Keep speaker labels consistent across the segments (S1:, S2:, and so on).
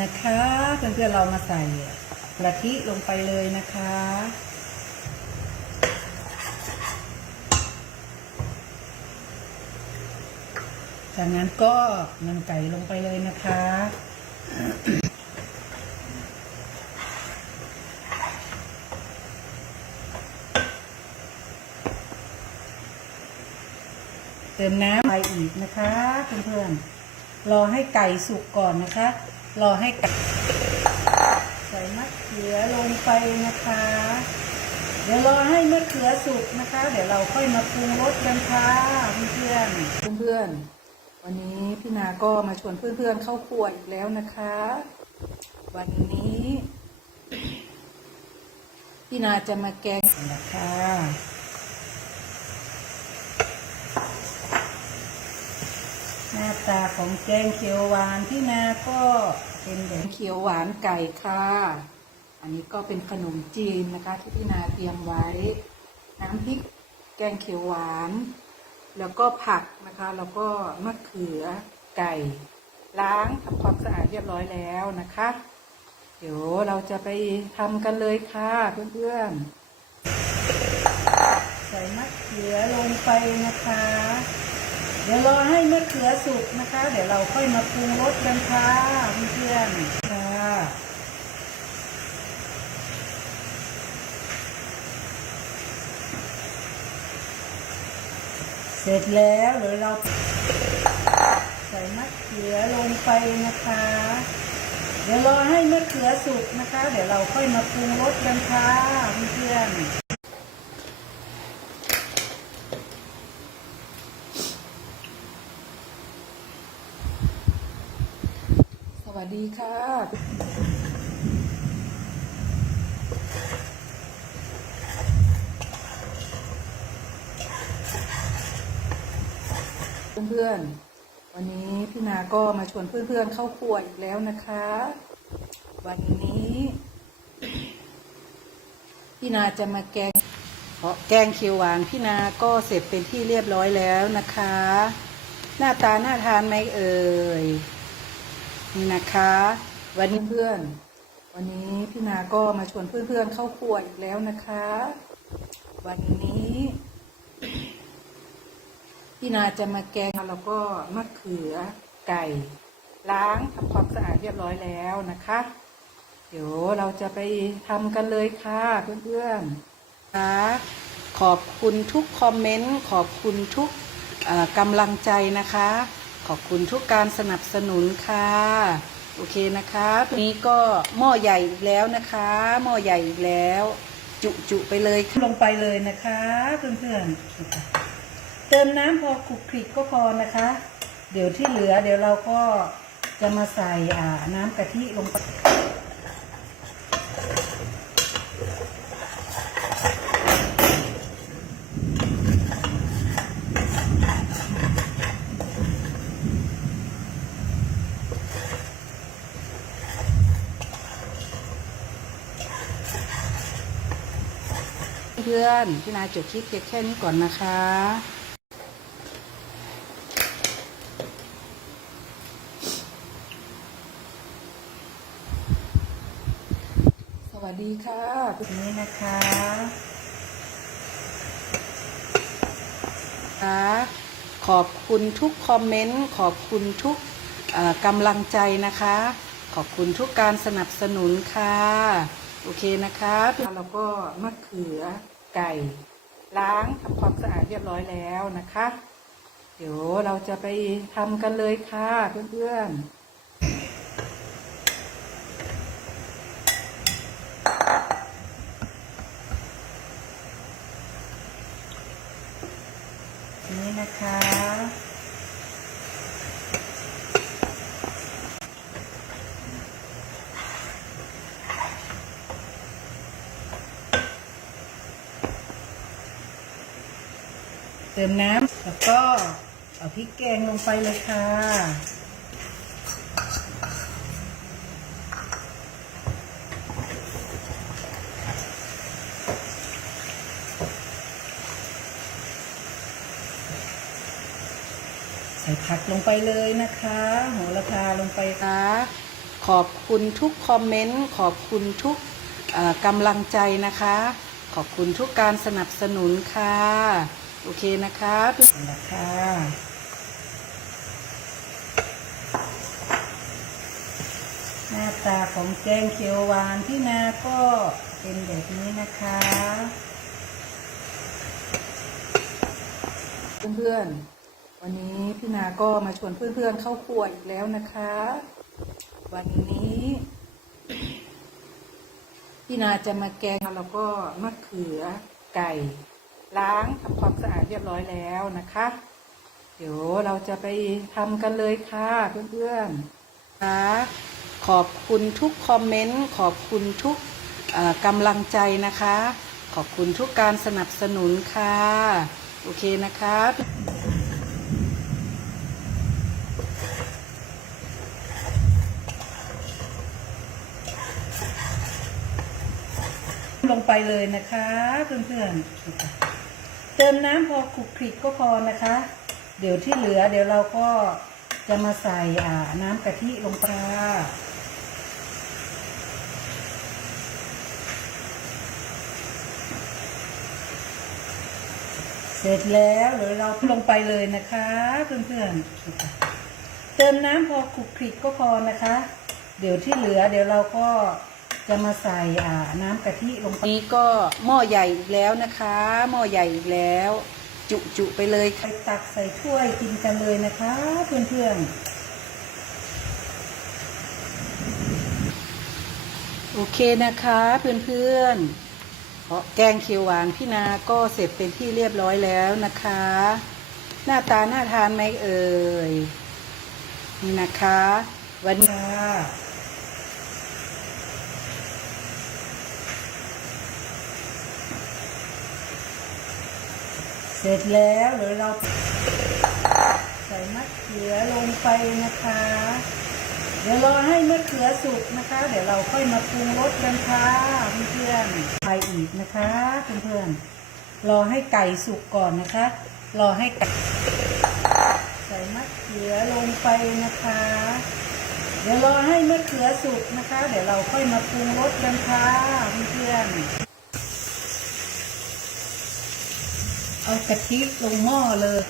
S1: นะคะ เพื่อนๆเรามาใส่กะทิลงไปเลยนะคะ จากนั้นก็นำไก่ลงไปเลยนะคะเติมน้ำไปอีกนะคะเพื่อนๆรอให้ไก่สุกก่อนนะคะ รอให้ไก่ใส่มะเขือลงไปนะคะ เดี๋ยวรอให้มะเขือสุกนะคะ เดี๋ยวเราค่อยมาปรุงรสกันค่ะเพื่อนเพื่อนวันนี้พี่นาก็มาชวนเพื่อนๆเข้าครัวอีกแล้วนะคะ วันนี้ พี่นาจะมาแกงนะคะ น้าตาของแกงเขียวหวานที่นาก็เป็นแบบเขียวหวานไก่ค่ะ อันนี้ก็เป็นขนมจีนนะคะที่พี่นาเตรียมไว้ น้ำพริกแกงเขียวหวาน แล้วก็ผักนะคะ แล้วก็มะเขือไก่ ล้างทำความสะอาดเรียบร้อยแล้วนะคะ เดี๋ยวเราจะไปทำกันเลยค่ะเพื่อนๆใส่มะเขือลงไปนะคะ เดี๋ยวรอให้มะเขือสุกนะคะ เดี๋ยวเราค่อยมาปรุงรสกันค่ะเพื่อนๆค่ะเสร็จแล้วเดี๋ยวเราใส่มะเขือลงไปนะคะ เดี๋ยวรอให้มะเขือสุกนะคะ เดี๋ยวเราค่อยมาปรุงรสกันค่ะเพื่อนๆ สวัส ดีค่ะเพื่อนๆ วันนี้พี่นาก็มาชวนเพื่อนๆเข้าครัวอีกแล้วนะคะ วันนี้ พี่นาจะมาแกงเพราะแกงเขียวหวานพี่นาก็เสร็จเป็นที่เรียบร้อยแล้วนะคะ หน้าตาน่าทานไหมเอ่ย นี่นะคะ วันนี้เพื่อน วันนี้พี่นาก็มาชวนเพื่อนๆเข้าครัวอีกแล้วนะคะ วันนี้ พี่นาจะมาแกงแล้วก็มะเขือไก่ ล้างทำความสะอาดเรียบร้อยแล้วนะคะ เดี๋ยวเราจะไปทำกันเลยค่ะ เพื่อนๆค่ะขอบคุณทุกคอมเมนต์ขอบคุณทุกกำลังใจนะคะ ขอบคุณทุกการสนับสนุนค่ะ โอเคนะคะนี้ก็หม้อใหญ่อีกแล้วนะคะ หม้อใหญ่อีกแล้ว จุจุไปเลยลงไปเลยนะคะเพื่อนๆเติมน้ำพอคลุกคลิกก็พอนะคะ เดี๋ยวที่เหลือ เดี๋ยวเราก็จะมาใส่น้ำกะทิลงไป อนพี่นาจดคลิปเพียงแค่นี้ก่อนนะคะสวัสดีค่ะคุณนี้นะคะค่ะขอบคุณทุกคอมเมนต์ ขอบคุณทุกเอ่อกำลังใจนะคะ ขอบคุณทุกการสนับสนุนค่ะ โอเคนะคะ แล้วก็มะเขือ ไก่ ล้างทำความสะอาดเรียบร้อยแล้วนะคะ เดี๋ยวเราจะไปทำกันเลยค่ะเพื่อนๆนี่นะคะ เติมน้ำแล้วก็เอาพริกแกงลงไปเลยค่ะใส่ผักลงไปเลยนะคะ โหระพาลงไปค่ะขอบคุณทุกคอมเมนต์ ขอบคุณทุกกำลังใจนะคะ ขอบคุณทุกการสนับสนุนค่ะ โอเคนะคะทุกคนนะคะหน้าตาของแกงเขียวหวานที่นาก็เป็นแบบนี้นะคะเพื่อนๆ วันนี้พี่นาก็มาชวนเพื่อนๆ เข้าครัวอีกแล้วนะคะ วันนี้พี่นาจะมาแกงแล้วก็มะเขือไก่ ล้างทำความสะอาดเรียบร้อยแล้วนะคะ เดี๋ยวเราจะไปทำกันเลยค่ะเพื่อนๆค่ะขอบคุณทุกคอมเมนต์ ขอบคุณทุกกำลังใจนะคะ ขอบคุณทุกการสนับสนุนค่ะ โอเคนะคะลงไปเลยนะคะเพื่อนๆ เติมน้ำพอคลุกคลิกก็พอนะคะ เดี๋ยวที่เหลือ เดี๋ยวเราก็จะมาใส่อ่าน้ำกะทิลงปค่ะเสร็จแล้วเดี๋ยวเราลงไปเลยนะคะเพื่อนๆเติมน้ำพอคลุกคลิกก็พอนะคะ เดี๋ยวที่เหลือ เดี๋ยวเราก็ จะมาใส่อ่าน้ำกะทิลงไปนี้ก็หม้อใหญ่อีกแล้วนะคะ หม้อใหญ่อีกแล้ว จุจุๆไปเลยใครตักใส่ถ้วยกินกันเลยนะคะเพื่อนๆโอเคนะคะเพื่อนๆเพราะแกงเขียวหวานพี่นาก็เสร็จเป็นที่เรียบร้อยแล้วนะคะ หน้าตาน่าทานไหมเอ่ยนี่นะคะ วันนี้ เสร็จแล้วเดี๋ยวเราใส่มะเขือลงไปนะคะ เดี๋ยวรอให้มะเขือสุกนะคะ เดี๋ยวเราค่อยมาปรุงรสกันค่ะเพื่อนๆไปอีกนะคะเพื่อนๆรอให้ไก่สุกก่อนนะคะ รอให้ไก่ใส่มะเขือลงไปนะคะ เดี๋ยวรอให้มะเขือสุกนะคะ เดี๋ยวเราค่อยมาปรุงรสกันค่ะเพื่อนๆ เอากะทิลงหม้อเลย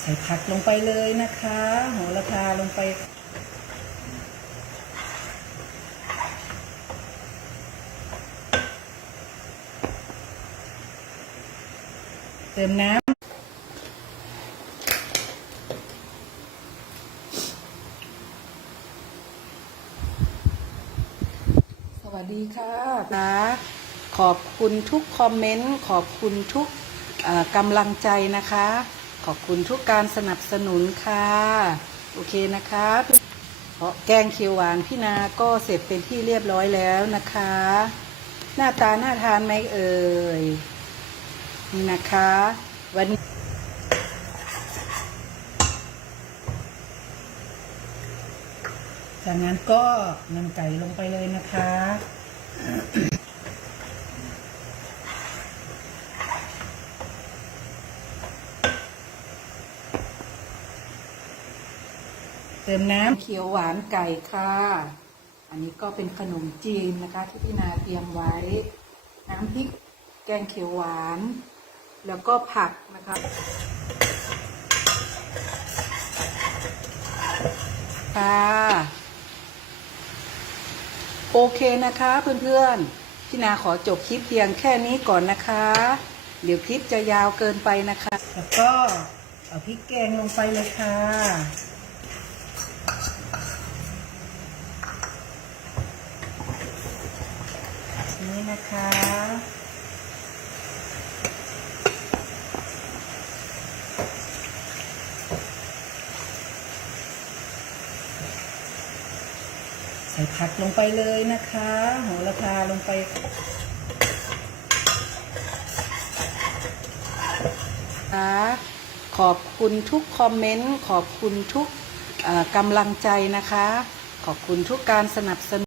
S1: ใส่ผักลงไปเลยนะคะ โหระพาลงไป เติมน้ำ สวัสดี ค่ะนะขอบคุณทุกคอมเมนต์ ขอบคุณทุกกำลังใจนะคะ ขอบคุณทุกการสนับสนุนค่ะ โอเคนะคะเพราะแกงเขียวหวานพี่นาก็เสร็จเป็นที่เรียบร้อยแล้วนะคะ หน้าตาน่าทานไหมเอ่ยนี่นะคะ วันนี้จากนั้นก็นำไก่ลงไปเลยนะคะ เติมน้ำเขียวหวานไก่ค่ะ อันนี้ก็เป็นขนมจีนนะคะ ที่พี่นาเตรียมไว้ น้ำพริกแกงเขียวหวาน แล้วก็ผักนะคะค่ะ โอเคนะคะเพื่อนๆพี่นาขอจบคลิปเพียงแค่นี้ก่อนนะคะ เดี๋ยวคลิปจะยาวเกินไปนะคะ แล้วก็เอาพริกแกงลงไปเลยค่ะนี่นะคะ ใส่ผักลงไปเลยนะคะโหระพาลงไปคะขอบคุณทุกคอมเมนต์ ขอบคุณทุกกำลังใจนะคะ ขอบคุณทุกการสนับสนุน